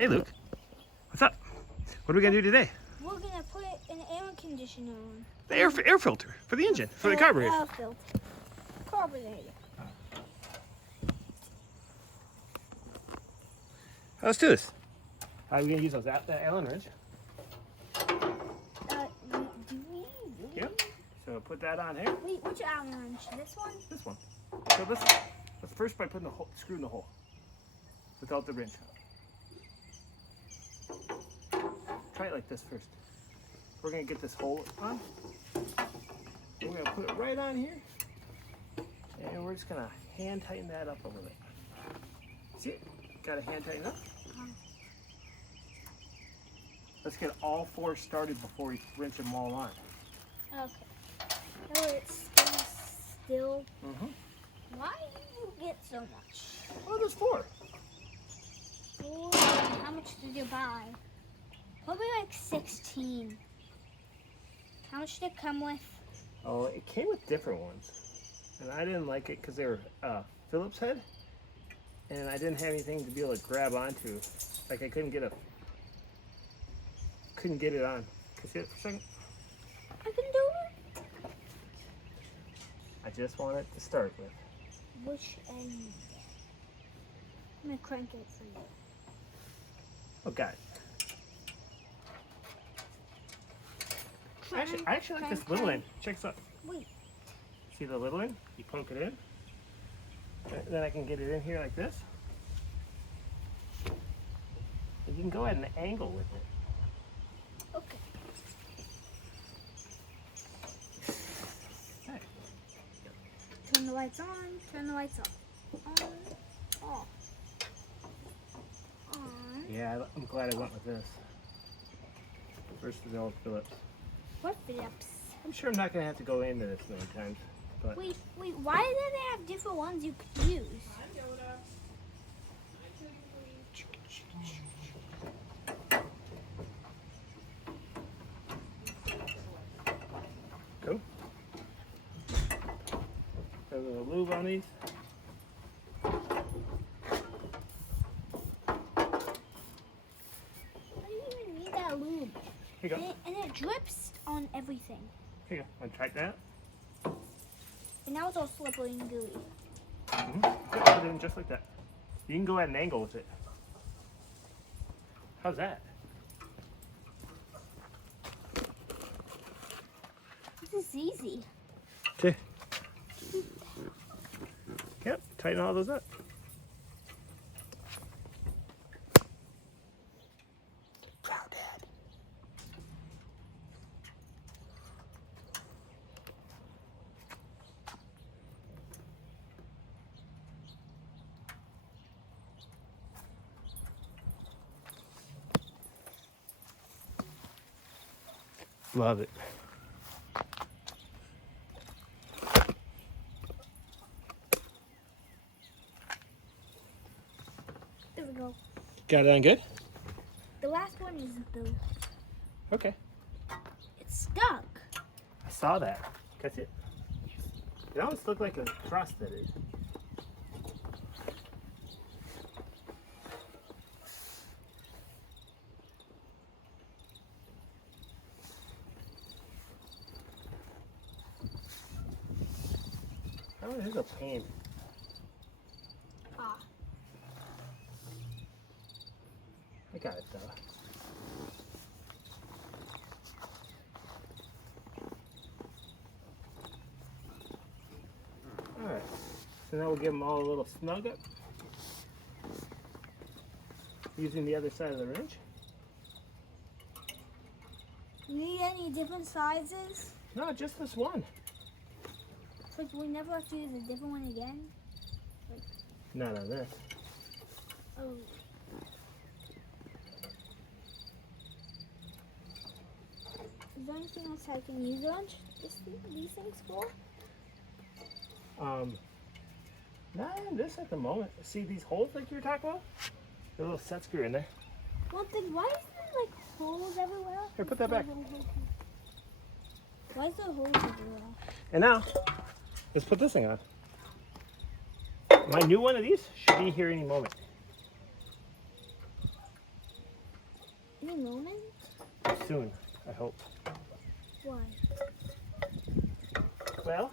Hey, Luke. What's up? What are we going to do today? We're going to put an air conditioner on. The air filter for the engine, for the carburetor. Air filter. Carburetor. Let's do this. How are we going to use those Allen wrench? Do we? Yep. So put that on here. Wait, which Allen wrench? This one? This one. So let's first by putting the screw in the hole without the wrench. Try it like this first. We're going to get this hole on. We're going to put it right on here. And we're just going to hand tighten that up a little bit. See it? Got to hand tighten up. Let's get all four started before we wrench them all on. Okay. Oh, it's still. Why do you get so much? Oh, there's four. Four? How much did you buy? Probably like 16. How much did it come with? Oh, it came with different ones. And I didn't like it because they were Phillips head. And I didn't have anything to be able to grab onto. Like I couldn't get it on. Can you see it for a second? I can do it. I just want it to start with. Which end? I'm gonna crank it for you. Oh, got it. I actually like this little end. Check this out. Wait. See the little end? You poke it in. Then I can get it in here like this. And you can go at an angle with it. Okay. Okay. Turn the lights on. Turn the lights off. On. Off. On. Yeah, I'm glad I went with this. Versus the old Phillips. What Phillips? I'm sure I'm not going to have to go into this many times. But Wait. Why do they have different ones you could use? Cool. Put a little lube on these. Why do you even need that lube? Here you go. And it drips on everything. Here you go. Want to try that? And now it's all slippery and gooey. Put it in just like that. You can go at an angle with it. How's that? This is easy. Okay. Yep, tighten all those up. Proud Dad. Love it. There we go. Got it on good? The last one is the. Okay. It's stuck. I saw that. Catch it. It almost looked like a cross-fitted. Oh, it is a pain. Ah. I got it though. Alright, so now we'll give them all a little snug up. Using the other side of the wrench. You need any different sizes? No, just this one. So we never have to use a different one again? Not on this. Oh. Is there anything else I can use these things for? Not on this at the moment. See these holes like you were talking about? There's a little set screw in there. One thing, why is there like holes everywhere? Here, put that back. Why is there holes everywhere? And now, let's put this thing on. My new one of these should be here any moment. any moment? Soon, I hope. Why? Well,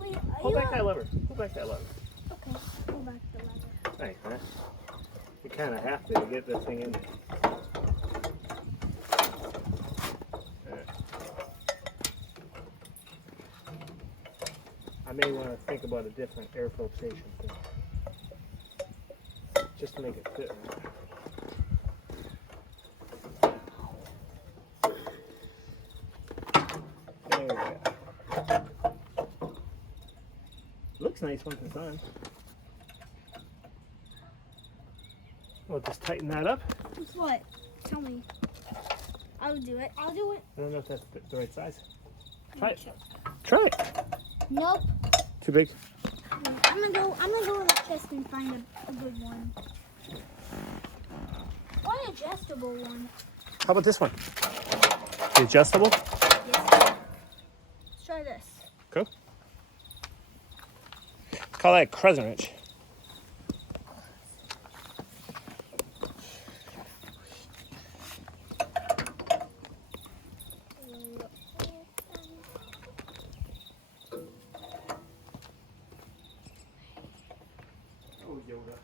Wait, pull back that lever. Pull back that lever. Okay, pull back the lever. Thanks, man. You kind of have to get this thing in there. I may want to think about a different air filtration thing. Just to make it fit right. There we go. Looks nice once it's on. We'll just tighten that up. With what? Tell me. I'll do it. I'll do it. I don't know if that's the right size. Try it. Try it. Nope. Too big? I'm gonna go in the chest and find a good one. Or an adjustable one. How about this one? The adjustable? Yes. Let's try this. Cool. Call that a crescent wrench. Oh, Yoda.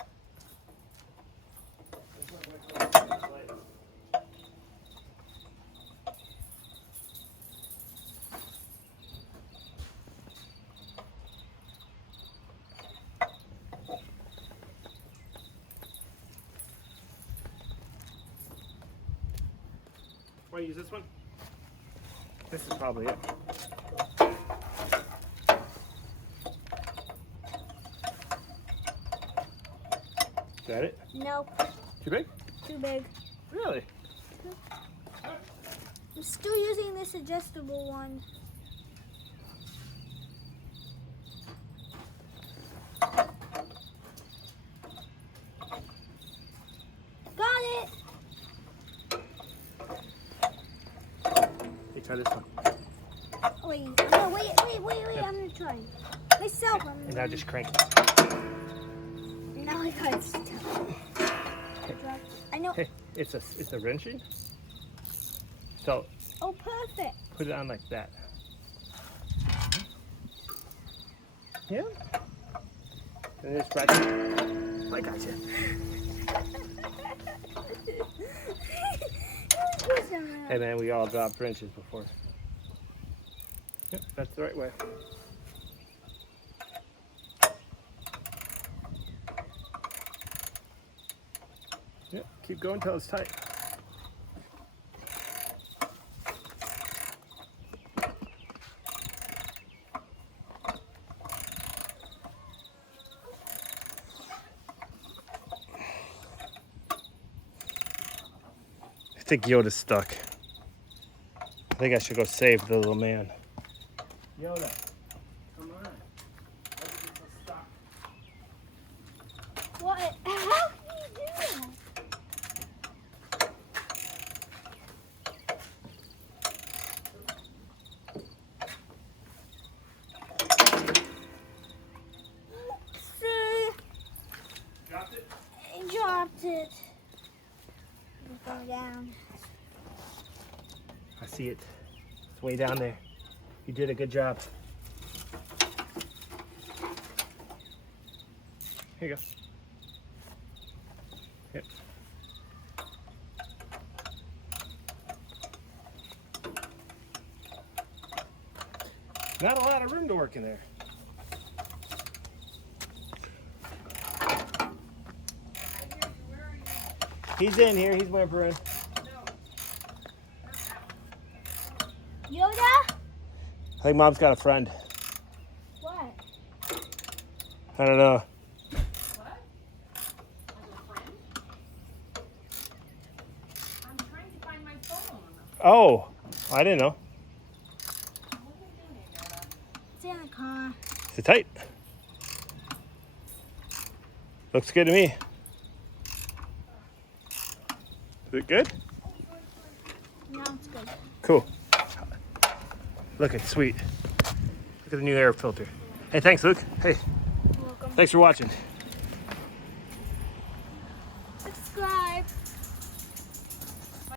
Want to use this one? This is probably it. Is that it? Nope. Too big? Too big. Really? I'm still using this adjustable one. Got it. Hey, try this one. Wait, no, wait. Yeah. I'm gonna try. Myself. And now just crank it. Now I got it stuck. I know. Hey, it's a wrenching. So Oh, perfect. put it on like that. Yeah. And then scratch it. I got you. Hey man, we all dropped wrenches before. Yep, that's the right way. Yep, keep going till it's tight. I think Yoda's stuck. I think I should go save the little man. Yoda, come on. Stuck. What? How can you do that? See? Dropped it? I dropped it. It'll go down. I see it. It's way down there. You did a good job. Here you go. Yep. Not a lot of room to work in there. He's in here. He's whimpering. Yoda? I think Mom's got a friend. What? I don't know. What? As a friend? I'm trying to find my phone. Oh, I didn't know. What are you doing, Yoda? It's in the car. Is it tight? Looks good to me. Is it good? No, it's good. Cool. Look, it's sweet. Look at the new air filter. Hey, thanks, Luke. Hey, You're welcome. thanks for watching.